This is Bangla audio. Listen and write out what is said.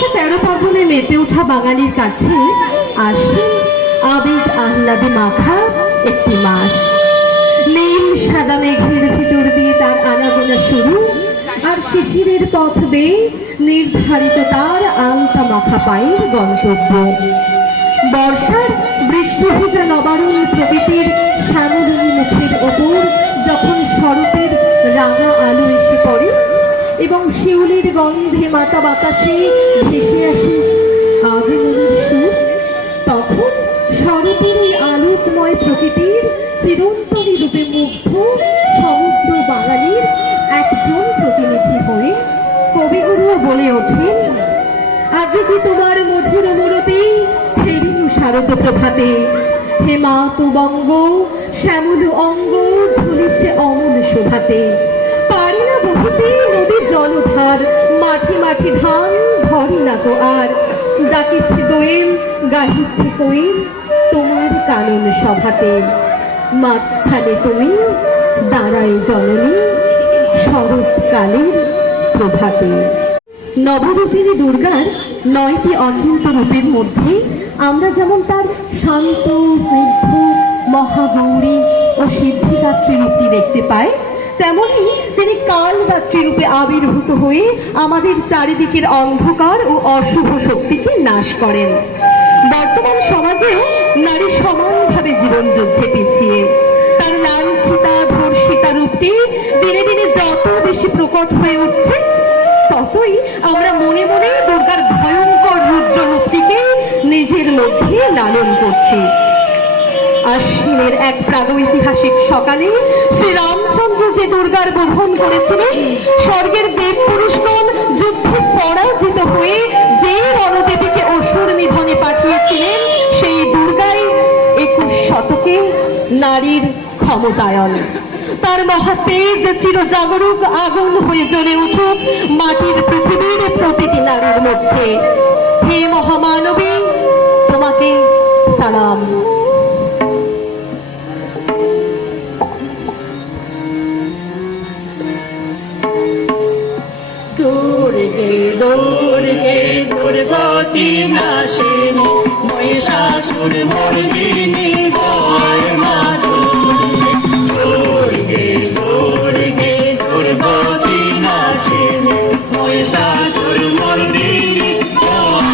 অমাবস্যা 13 পার্বণে মেতে ওঠা বাঙালির কাছে আশ্বিন আবেগ আহ্লাদে মাখা একটি মাস। নীল সাদা মেঘের ভিতর দিয়ে তার আনাগোনা শুরু, আর শিশিরের পথ বেয়ে নির্ধারিত তার আলতা মাখা পায়ের গন্তব্য। বর্ষার বৃষ্টি ভেজা নবারুণ প্রকৃতির শ্যামলিনী মুখের ওপর যখন শরতের রাঙা আলো এসে পড়ে এবং শিউলির গন্ধে মাতা বাতাসে ভেসে আসে আগমনের সুর, তখন শরতের এই আলোকময় প্রকৃতির চিরন্তনী রূপে মুগ্ধ সমগ্র বাঙালির একজন প্রতিনিধি হয়ে কবিগুরুও বলে ওঠেন, আজ কি তোমার মধুর মরতে ফেরিনু শারদ প্রভাতে, হেমা তুবঙ্গ শ্যামল অঙ্গ ঝুলিছে অমল শোভাতে, পারি না বহিতে নদীর জলধার, মাঠে মাঠে ধান ধরি না তো আর, ডাকিছে দোয়েল গাহিছে কোয়েল তোমার কানন সভাতে, মাঝখানে তুমি দাঁড়ায় জননী শরৎকালের প্রভাতে। নবরূপিণী দুর্গার 9টি অচিন্ত রূপের মধ্যে আমরা যেমন তার শান্ত স্নিগ্ধ মহাগৌরী ও সিদ্ধিদাত্রী রূপটি দেখতে পাই, তেমনি তিনি কালরাত্রি রূপে আবির্ভূত হয়ে আমাদের চারিদিকের অন্ধকার ও অশুভ শক্তিকে নাশ করেন। বর্তমান সমাজেও নারী সমানভাবে জীবন যুদ্ধে পিছিয়ে, তার লাঞ্ছিতা ধর্ষিতা রূপটি দিনে দিনে যত বেশি প্রকট হয়ে উঠছে, ততই আমরা মনে মনে দুর্গার ভয়ঙ্কর রুদ্র রূপটিকে নিজের মধ্যে লালন করছি। আশ্বিনের এক প্রাগৈতিহাসিক সকালে শ্রীরামচন্দ্র যে দুর্গার বোধন করেছিলেন, স্বর্গের দেব পুরুষগণ যুদ্ধে পরাজিত হয়ে যে রণদেবীকে অসুর নিধনে পাঠিয়েছিলেন, সেই দুর্গাই 21 শতকে নারীর ক্ষমতায়ন। তার মহাতেজ চিরজাগরুক আগুন হয়ে জ্বলে উঠুক মাটির পৃথিবীর প্রতিটি নারীর মধ্যে। হে মহামানবী, তোমাকে সালাম। দুর্গে দুর্গে দুর্গতি নাশিনী মহিষাসুর মর্দিনী।